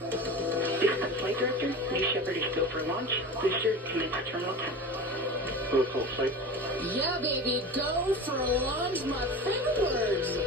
This is the flight director. New Shepard is go for launch. Booster commence terminal 10. Protocol flight. Yeah, baby, go for launch, my favorite words.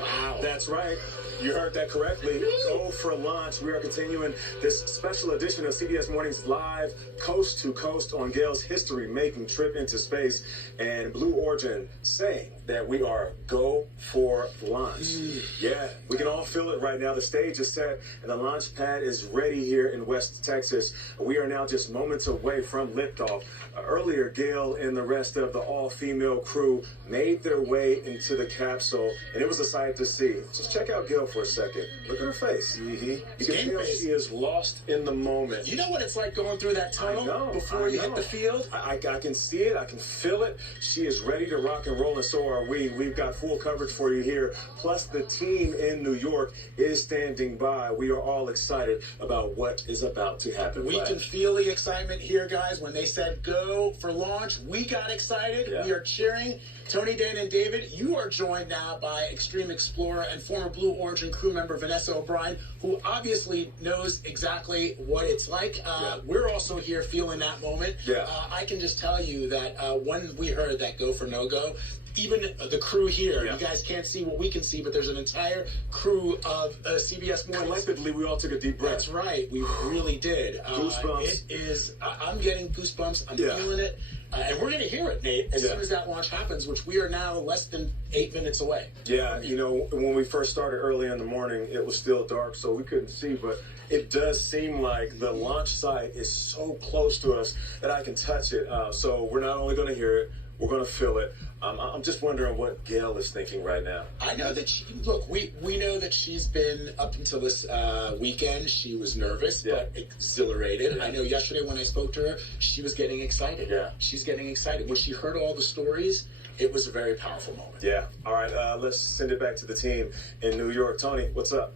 Wow. That's right. You heard that correctly. Go for launch. We are continuing this special edition of CBS Mornings Live, coast to coast on Gayle's history-making trip into space, and Blue Origin saying that we are go for launch. Yeah, we can all feel it right now. The stage is set, and the launch pad is ready here in West Texas. We are now just moments away from liftoff. Earlier, Gayle and the rest of the all-female crew made their way into the capsule, and it was a sight to see. Just check out Gayle for a second. Look at her face. You can tell she is lost in the moment. You know what it's like going through that tunnel before you hit the field? I can see it. I can feel it. She is ready to rock and roll, and so are we. We've got full coverage for you here. Plus, the team in New York is standing by. We are all excited about what is about to happen. We can feel the excitement here, guys. When they said go for launch, we got excited. Yeah. We are cheering. Tony, Dan, and David, you are joined now by Extreme Explorer and former Blue Origin crew member Vanessa O'Brien, who obviously knows exactly what it's like. We're also here feeling that moment. I can just tell you that when we heard that go for no go, even the crew here, you guys can't see what we can see, but there's an entire crew of CBS Mornings. Collectively, we all took a deep breath. That's right. We really did. Goosebumps. It is, I'm getting goosebumps. I'm feeling it. And we're going to hear it, Nate, as soon as that launch happens, which we are now less than 8 minutes away. Yeah, you know, when we first started early in the morning, it was still dark, so we couldn't see, but it does seem like the launch site is so close to us that I can touch it. So we're not only going to hear it, we're going to feel it. I'm just wondering what Gayle is thinking right now. I know that we know that she's been, up until this weekend, she was nervous, but exhilarated. I know yesterday when I spoke to her, she was getting excited. She's getting excited. When she heard all the stories, it was a very powerful moment. Yeah. All right, let's send it back to the team in New York. Tony, what's up?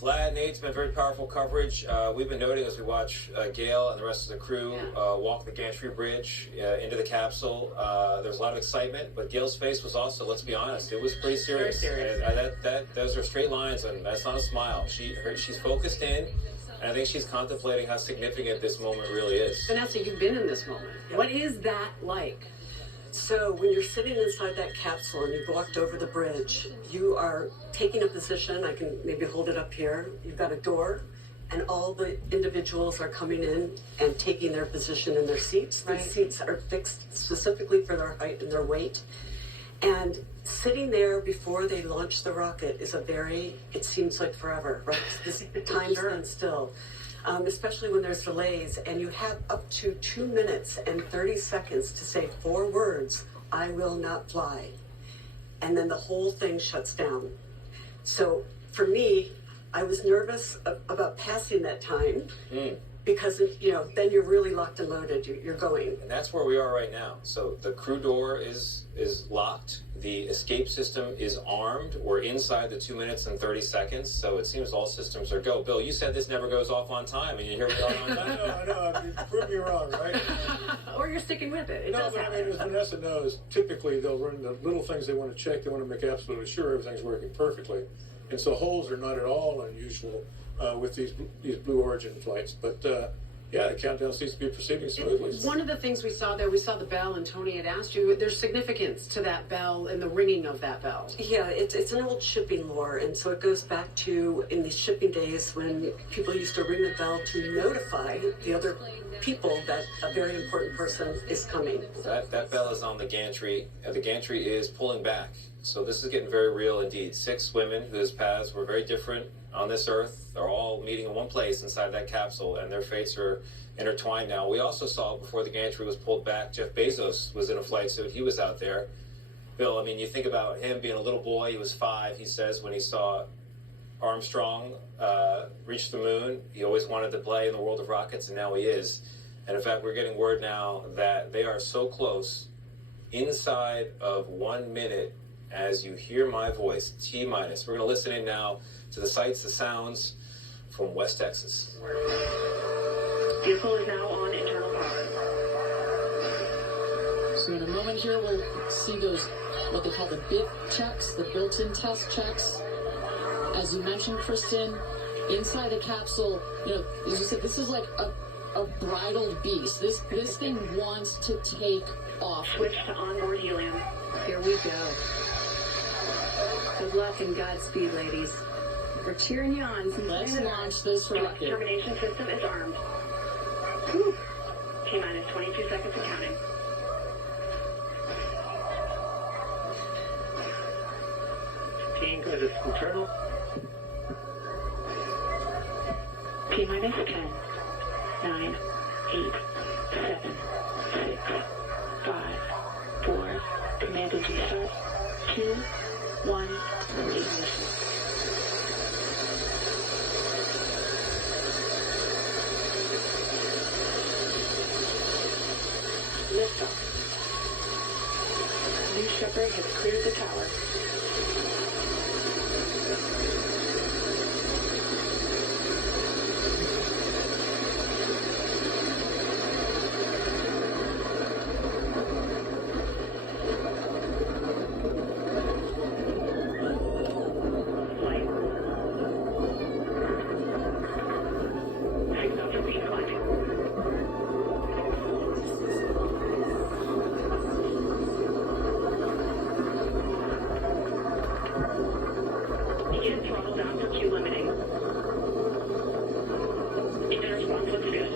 Vlad, Nate, it's been very powerful coverage. We've been noting as we watch Gayle and the rest of the crew walk the Gantry Bridge into the capsule. There's a lot of excitement, but Gayle's face was also, let's be honest, it was pretty serious. Very serious. And those are straight lines, and that's not a smile. She's focused in, and I think she's contemplating how significant this moment really is. Vanessa, you've been in this moment. What is that like? So when you're sitting inside that capsule and you've walked over the bridge, you are taking a position. I can maybe hold it up here. You've got a door, and all the individuals are coming in and taking their position in their seats. These seats are fixed specifically for their height and their weight. And sitting there before they launch the rocket is it seems like forever, right? This time stands still. Especially when there's delays, and you have up to 2 minutes and 30 seconds to say 4 words, I will not fly. And then the whole thing shuts down. So for me, I was nervous about passing that time because, then you're really locked and loaded. You're going. And that's where we are right now. So the crew door is locked. The escape system is armed. We're inside the 2 minutes and 30 seconds, so it seems all systems are go. Bill, you said this never goes off on time, and you hear it going on time. I know. I mean, prove me wrong, right? Or you're sticking with it. It does happen. I mean, as Vanessa knows, typically they'll run the little things they want to check. They want to make absolutely sure everything's working perfectly. And so holes are not at all unusual with these Blue Origin flights. But the countdown seems to be proceeding smoothly. One of the things we saw there, we saw the bell, and Tony had asked you, there's significance to that bell and the ringing of that bell. Yeah, it's an old shipping lore, and so it goes back to in the shipping days when people used to ring the bell to notify the other people that a very important person is coming. That bell is on the gantry. The gantry is pulling back. So this is getting very real indeed. 6 women whose paths were very different on this earth are all meeting in one place inside that capsule, and their fates are intertwined now. We also saw before the gantry was pulled back, Jeff Bezos was in a flight suit. He was out there. Bill, I mean, you think about him being a little boy. He was 5. He says when he saw Armstrong reach the moon, he always wanted to play in the world of rockets, and now he is. And in fact, we're getting word now that they are so close, inside of 1 minute, as you hear my voice, T-minus. We're going to listen in now to the sights, the sounds from West Texas. Vehicle is now on internal power. So in a moment here, we'll see those, what they call the bit checks, the built-in test checks. as you mentioned, Kristen, inside the capsule, you know, as you said, this is like a bridled beast. This thing wants to take off. Switch to onboard helium. Here we go. Good luck and Godspeed, ladies. We're cheering you on. Let's launch this Thrust rocket. termination system is armed. T-minus 22 seconds and counting. Is internal. T-minus 10, 9, 8, 7, 6, 5, 4, command engine start, 2, 1, ignition. Liftoff. New Shepard has cleared the tower. Flight. Signal for being climbing. Begin throttle down for Q limiting. Engine response looks good.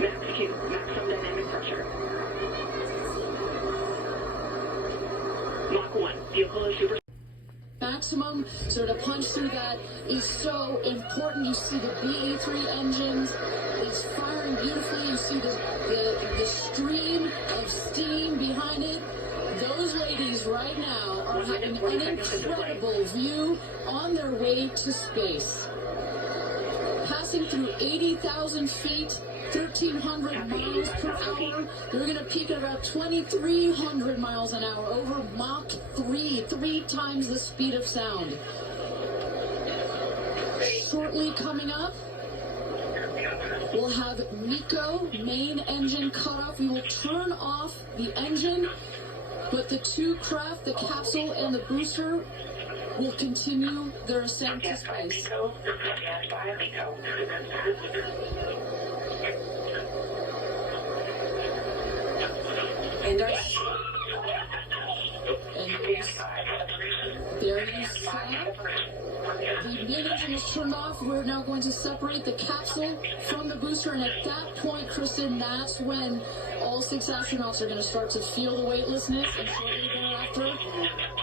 Max Q, maximum dynamic pressure. Mach 1, vehicle is super. Maximum, so to punch through that is so important. You see the BE3 engines is firing beautifully. You see the stream of steam behind it. Those ladies right now are having an incredible view on their way to space. Passing through 80,000 feet, 1,300 miles per hour. They're going to peak at about 2,300 miles an hour over Mach 3, 3 times the speed of sound. Shortly coming up, we'll have MECO, main engine cutoff. We will turn off the engine, but the two craft, the capsule and the booster, will continue their ascent to space. Stand by, Miko. And there you saw the main engine is turned off. We're now going to separate the capsule from the booster, and at that point, Kristen, that's when all 6 astronauts are going to start to feel the weightlessness, and shortly thereafter,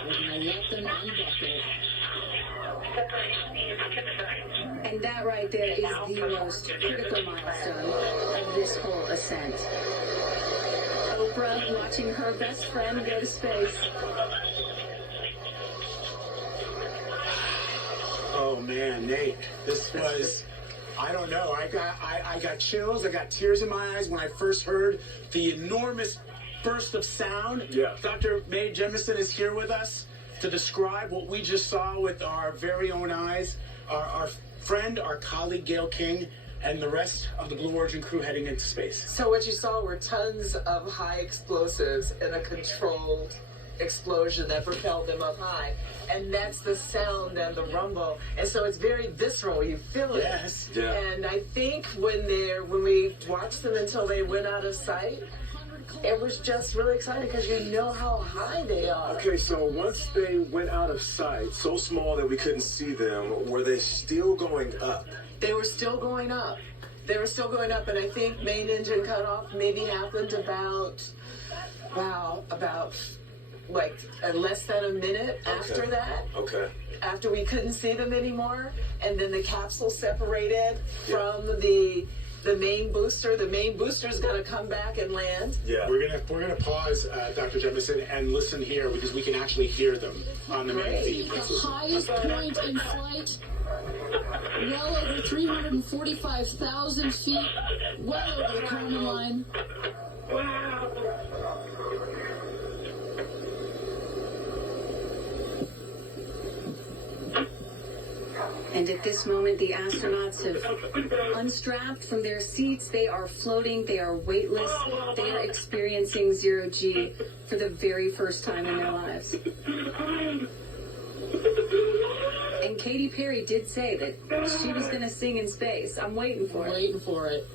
we're going to let them unbuckle. And that right there is the most critical milestone of this whole ascent. Oprah watching her best friend go to space. Oh man, Nate, this was, I don't know, I got chills, I got tears in my eyes when I first heard the enormous burst of sound. Yeah. Dr. Mae Jemison is here with us to describe what we just saw with our very own eyes. Our friend, our colleague Gayle King, and the rest of the Blue Origin crew heading into space. So what you saw were tons of high explosives in a controlled explosion that propelled them up high. And that's the sound and the rumble. And so it's very visceral. You feel it. Yes. Yeah. And I think when we watched them until they went out of sight, it was just really exciting because you know how high they are. Okay, so once they went out of sight, so small that we couldn't see them, were they still going up? They were still going up. They were still going up, and I think main engine cutoff maybe happened about like less than a minute after that. Okay. After we couldn't see them anymore, and then the capsule separated from the main booster. The main booster's going to come back and land. Yeah. We're gonna pause, Dr. Jemison, and listen here because we can actually hear them on the main feed. The highest point in flight, well over 345,000 feet, well over the Kármán line. And at this moment, the astronauts have unstrapped from their seats. They are floating. They are weightless. They are experiencing zero G for the very first time in their lives. And Katy Perry did say that she was going to sing in space. I'm waiting for it. Waiting for it.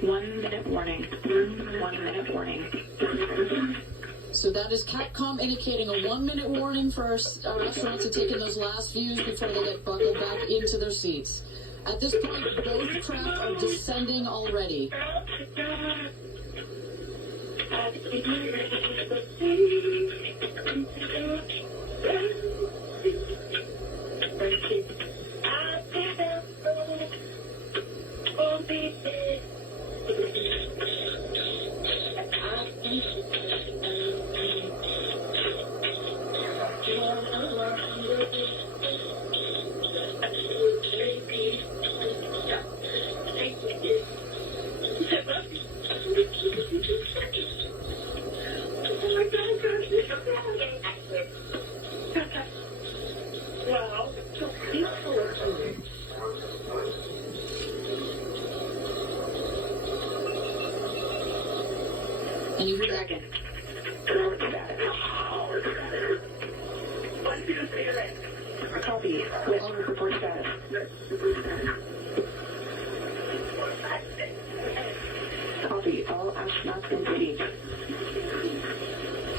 1 minute warning. 1 minute warning. So that is Capcom indicating a 1 minute warning for our astronauts to take in those last views before they get buckled back into their seats. At this point, both craft are descending already. And you hear that again. Copy. West report status. Copy. All astronauts engaged.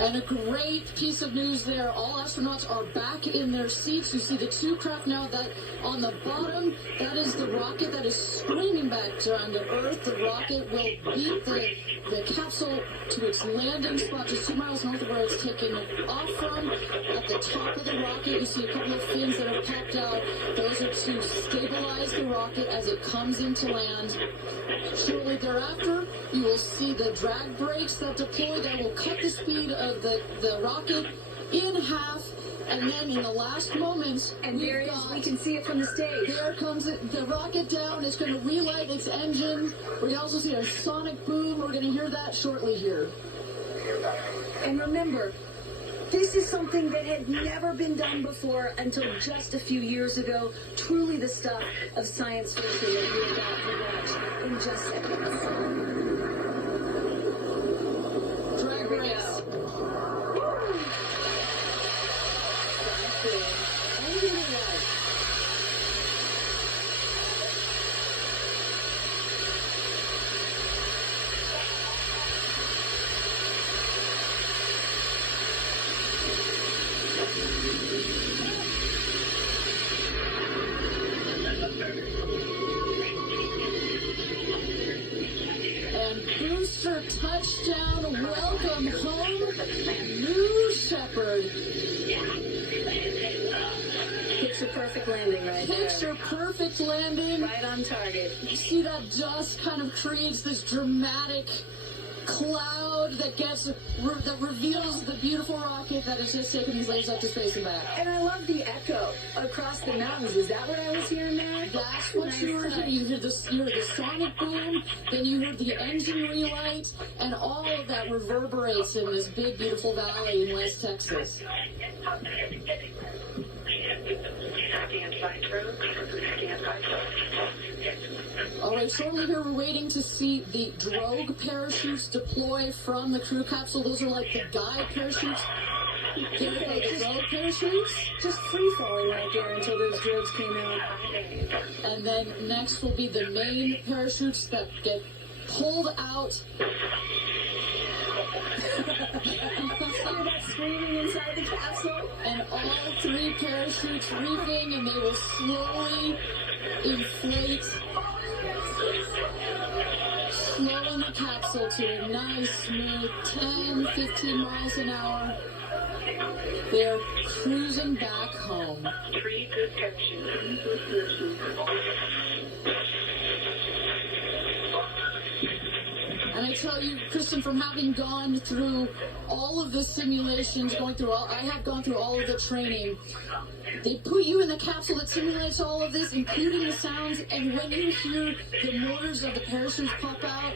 And a great piece of news there. All astronauts are back in their seats. You see the two craft now that on the bottom, that is the rocket that is screaming back down to Earth. The rocket will beat the capsule to its landing spot just 2 miles north of where it's taken off from. At the top of the rocket, you see a couple of fins that have popped out. Those are to stabilize the rocket as it comes into land. Shortly thereafter, you will see the drag brakes that deploy that will cut the speed of the rocket in half. And then in the last moments, And there it is. We can see it from the stage. there comes it, the rocket down. It's going to relight its engine. We're going to also see a sonic boom. We're going to hear that shortly here. And remember, this is something that had never been done before until just a few years ago. Truly the stuff of science fiction that we're about to watch in just seconds. Drag brakes. Engine relight. And booster touchdown, welcome home, New Shepard. Picture perfect landing right there. Picture perfect landing. Right on target. You see that dust kind of creates this dramatic cloud that that reveals the beautiful rocket that has just taken these ladies up to space and back. And I love the echo across the mountains. Is that what I was hearing there? That's what you were hearing. You heard the sonic boom, then you heard the engine relight, and all of that reverberates in this big, beautiful valley in West Texas. All right, shortly here we're waiting to see the drogue parachutes deploy from the crew capsule. Those are like the guide parachutes. There are the drogue parachutes. Just free falling right there until those drogues came out. And then next will be the main parachutes that get pulled out. Hear that screaming inside the capsule? And all three parachutes reefing, and they will slowly inflate, slowing the capsule to a nice, smooth 10, 15 miles an hour. They're cruising back home. 3 good parachutes. And I tell you, Kristen, from having gone through all of the simulations, I have gone through all of the training. They put you in the capsule that simulates all of this, including the sounds, and when you hear the motors of the parachutes pop out,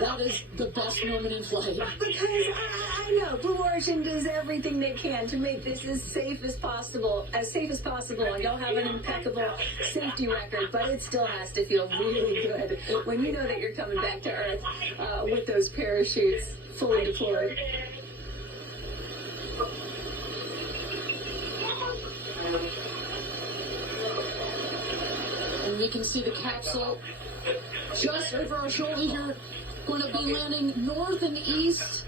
that is the best moment in flight. Because I know Blue Origin does everything they can to make this as safe as possible. I don't have an impeccable safety record, but it still has to feel really good when you know that you're coming back to Earth with those parachutes fully deployed. And we can see the capsule just over our shoulder here, going to be landing north and east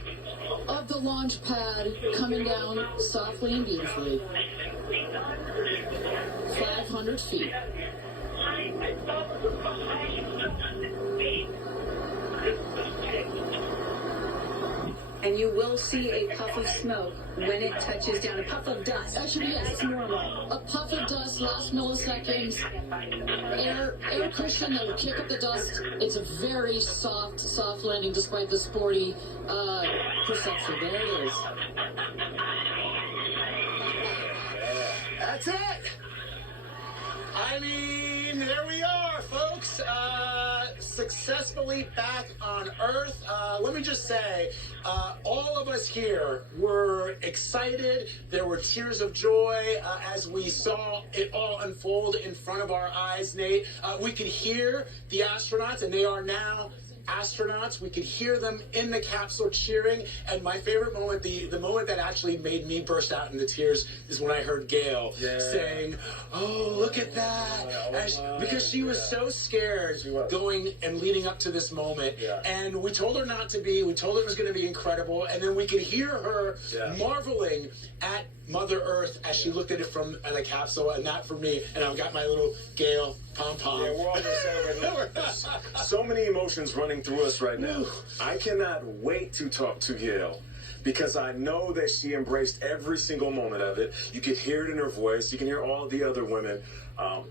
of the launch pad, coming down softly and beautifully. 500 feet. And you will see a puff of smoke when it touches down. A puff of dust. Actually, yes, it's normal. A puff of dust, last milliseconds, air cushion that will kick up the dust. It's a very soft landing despite the sporty perception. There it is. That's it. I mean, there we are, folks. Successfully back on Earth. Let me just say, all of us here were excited. There were tears of joy as we saw it all unfold in front of our eyes, Nate. We could hear the astronauts, and they are now astronauts. We could hear them in the capsule cheering. And my favorite moment, the moment that actually made me burst out into tears, is when I heard Gayle saying, "Oh, look at that," because she was so scared going and leading up to this moment. And we told her not to be. We told her it was going to be incredible. And then we could hear her marveling at Mother Earth as she looked at it from the capsule. And that for me, and I've got my little Gayle pom-pom. Yeah, we're all celebrating. So many emotions running through us right now. I cannot wait to talk to Gayle, because I know that she embraced every single moment of it. You could hear it in her voice. You can hear all the other women.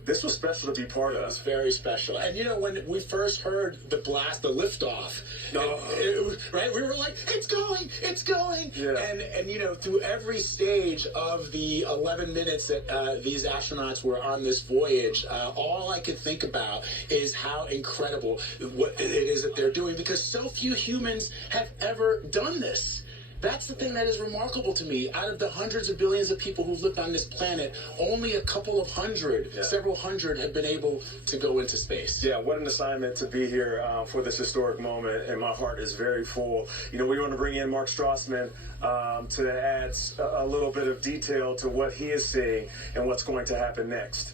This was special to be part of. It was very special. And you know, when we first heard the blast, the liftoff, right? We were like, it's going. Yeah. And you know, through every stage of the 11 minutes that these astronauts were on this voyage, all I could think about is how incredible what it is that they're doing, because so few humans have ever done this. That's the thing that is remarkable to me. Out of the hundreds of billions of people who've lived on this planet, only a couple of hundred, several hundred, have been able to go into space. Yeah, what an assignment to be here for this historic moment, and my heart is very full. You know, we want to bring in Mark Strassman to add a little bit of detail to what he is seeing and what's going to happen next.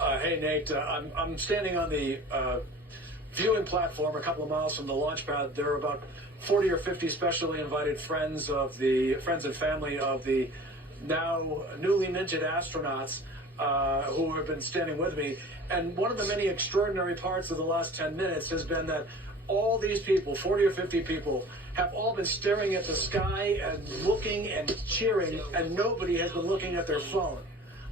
Hey, Nate, I'm standing on the viewing platform a couple of miles from the launch pad. There are about 40 or 50 specially invited friends and family of the now newly minted astronauts who have been standing with me. And one of the many extraordinary parts of the last 10 minutes has been that all these people, 40 or 50 people, have all been staring at the sky and looking and cheering, and nobody has been looking at their phone.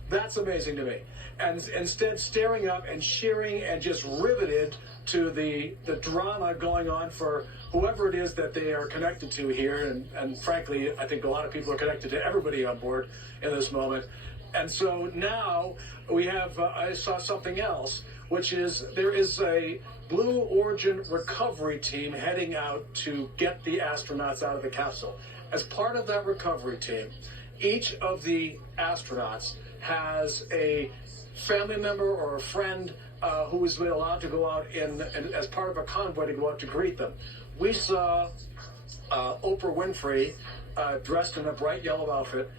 That's amazing to me. And instead staring up and cheering and just riveted to the drama going on for whoever it is that they are connected to here. And frankly, I think a lot of people are connected to everybody on board in this moment. And so now we have, I saw something else, which is there is a Blue Origin recovery team heading out to get the astronauts out of the capsule. As part of that recovery team, each of the astronauts has a family member or a friend who has been allowed to go out as part of a convoy to go out to greet them. We saw Oprah Winfrey dressed in a bright yellow outfit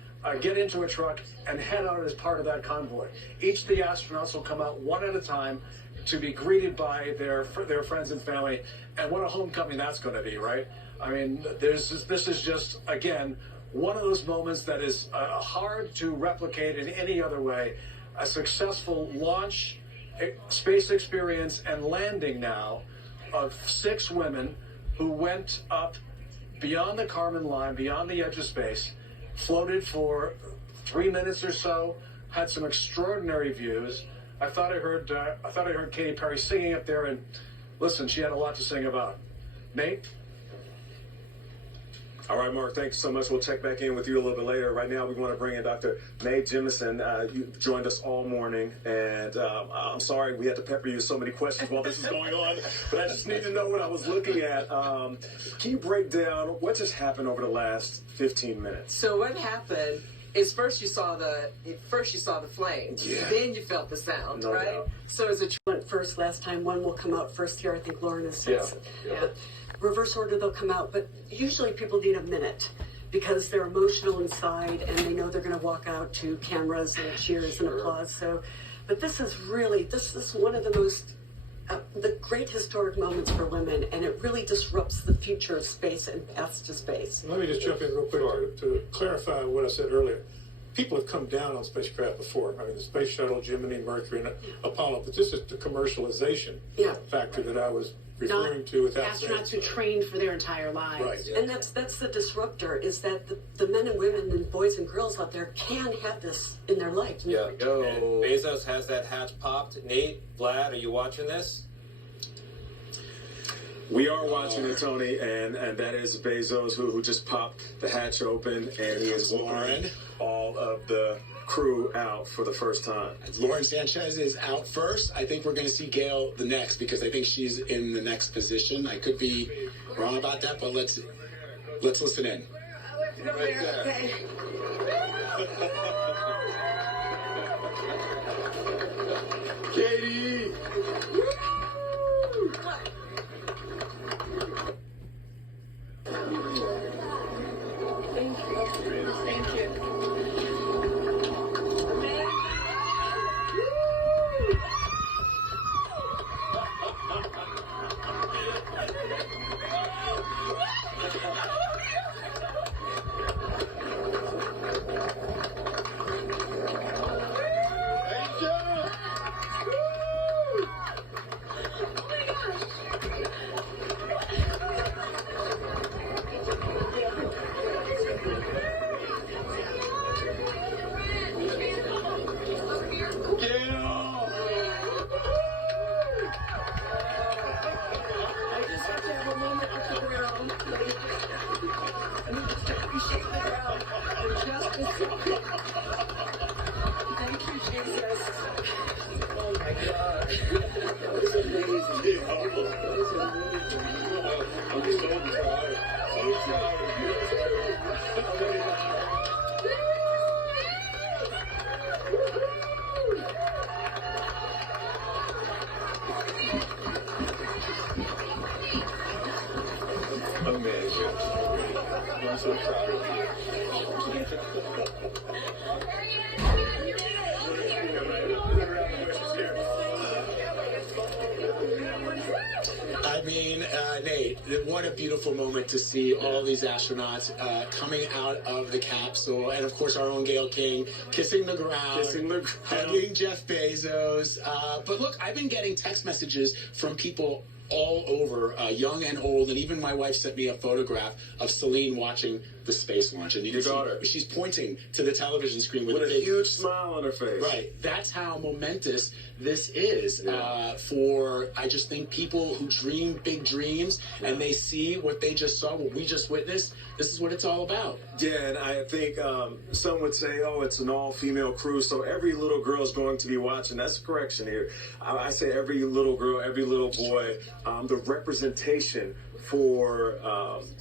get into a truck and head out as part of that convoy. Each of the astronauts will come out one at a time to be greeted by their friends and family. And what a homecoming that's going to be, right? I mean, this is just, again, one of those moments that is hard to replicate in any other way. A successful launch, space experience, and landing now of 6 women who went up beyond the Kármán line, beyond the edge of space, floated for 3 minutes or so, had some extraordinary views. I thought I heard Katy Perry singing up there, and listen, she had a lot to sing about. Nate? All right, Mark, thank you so much. We'll check back in with you a little bit later. Right now, we want to bring in Dr. Mae Jemison. You joined us all morning, and I'm sorry we had to pepper you with so many questions while this is going on, but I just need to know what I was looking at. Can you break down what just happened over the last 15 minutes? So what happened is first you saw the flames, then you felt the sound, No right? doubt. So as a Went first last time. One will come out first here. I think Lauren has said. yeah. Reverse order, they'll come out, but usually people need a minute because they're emotional inside and they know they're going to walk out to cameras and cheers and applause. So, but this is one of the most the great historic moments for women, and it really disrupts the future of space and paths to space. Let me just jump in real quick to clarify what I said earlier. People have come down on spacecraft before. I mean, the Space Shuttle, Gemini, Mercury, and Apollo, but this is the commercialization factor that I was referring to with that astronauts who trained for their entire lives. Right. And that's the disruptor, is that the men and women and boys and girls out there can have this in their life. Yeah. And Bezos has that hatch popped. Nate, Vlad, are you watching this? We are watching it, Tony, and that is Bezos who just popped the hatch open, and he is luring all of the crew out for the first time. Lauren Sanchez is out first. I think we're going to see Gayle the next because I think she's in the next position. I could be wrong about that, but let's listen in. Right there. Katie! Thank you. Amazing. I'm so proud of you. I mean, Nate, what a beautiful moment to see all these astronauts coming out of the capsule, and of course our own Gayle King kissing the ground, hugging Jeff Bezos. But look, I've been getting text messages from people all over, young and old, and even my wife sent me a photograph of Celine watching the space launch. And you Your can see daughter. she's pointing to the television screen with a big huge smile on her face. Right. That's how momentous this is for, I just think, people who dream big dreams and they see what they just saw, what we just witnessed. This is what it's all about. Yeah, and I think some would say, oh, it's an all-female crew, so every little girl is going to be watching. That's a correction here. I say every little girl, every little boy, the representation for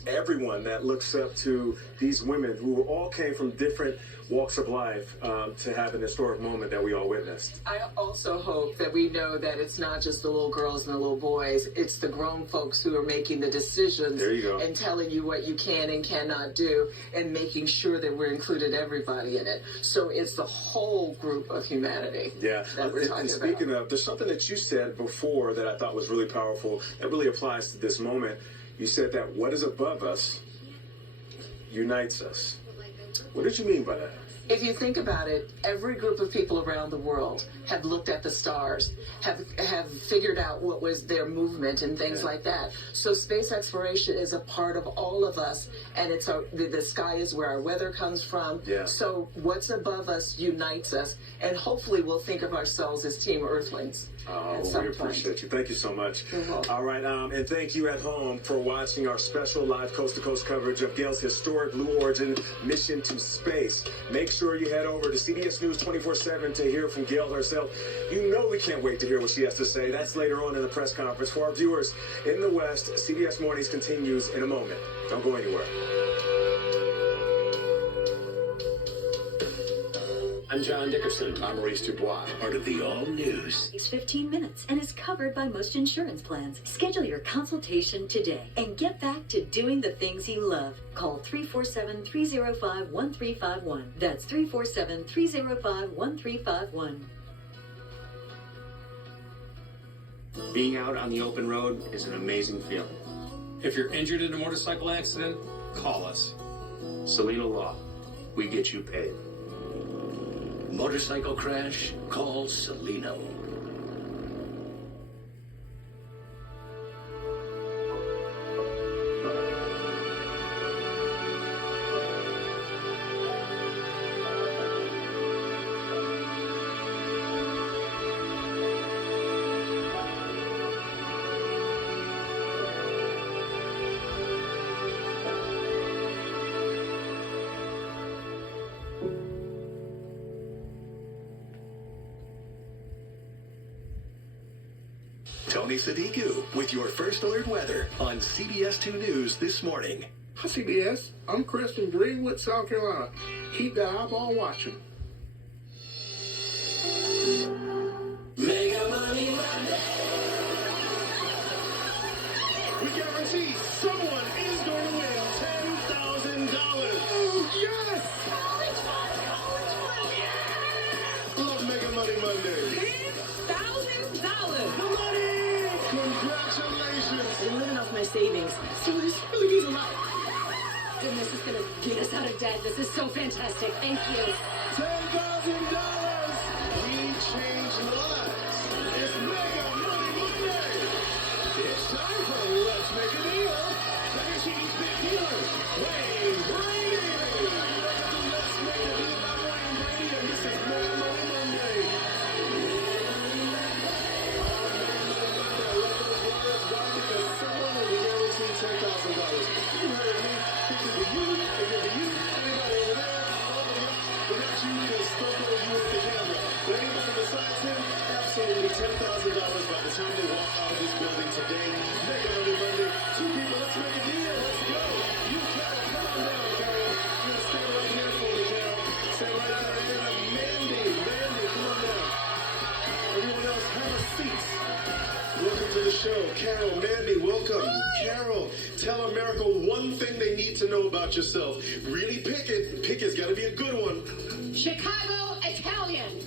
everyone that looks up to these women who all came from different walks of life to have an historic moment that we all witnessed. I also hope that we know that it's not just the little girls and the little boys, it's the grown folks who are making the decisions There you go. and telling you what you can and cannot do and making sure that we're included everybody in it. So it's the whole group of humanity Yeah, that we're talking and speaking about. of, there's something that you said before that I thought was really powerful that really applies to this moment. You said that what is above us unites us. What did you mean by that? If you think about it, every group of people around the world have looked at the stars, have figured out what was their movement and things like that. So space exploration is a part of all of us, and it's the sky is where our weather comes from. Yeah. So what's above us unites us, and hopefully we'll think of ourselves as Team Earthlings. Oh, we appreciate you. Thank you so much. You're welcome. All right, and thank you at home for watching our special live coast-to-coast coverage of Gayle's historic Blue Origin mission to space. Make sure you head over to CBS News 24/7 to hear from Gayle herself. You know we can't wait to hear what she has to say. That's later on in the press conference. For our viewers in the West, CBS Mornings continues in a moment. Don't go anywhere. I'm John Dickerson. I'm Maurice Dubois. Part of the All News. Takes 15 minutes and is covered by most insurance plans. Schedule your consultation today and get back to doing the things you love. Call 347-305-1351. That's 347-305-1351. Being out on the open road is an amazing feeling. If you're injured in a motorcycle accident, call us. Selena Law. We get you paid. Motorcycle crash? Call Selena. Tony Sadiku with your First Alert weather on CBS 2 News this morning. Hi, CBS. I'm Chris from Greenwood, South Carolina. Keep that eyeball watching. Mega Money Monday. We guarantee someone is going to win $10,000. Oh, yes! Love Mega Money Monday. Congratulations! I'm living off my savings, so this really means a lot. Goodness, is going to get us out of debt. This is so fantastic. Thank you. $10,000! We change lives. It's Mega Money Monday. It's time for Let's Make a Deal. Tennessee's big dealers, Wayne Brady. Welcome to Let's Make a Deal by Wayne Brady, and this is Mega Money Monday. Absolutely $10,000 by the time they walk out of this building today. Mega Money Monday. Two people, let's make a deal. Let's go. You, Carol, come on down, Carol. You're going to stay right here for me, Carol. Stay right there. And then Mandy, come on down. Everyone else, have a seat. Welcome to the show. Carol, Mandy, welcome. Carol, tell America one thing they need to know about yourself. Really pick it. Pick it's got to be a good one. Chicago Italian.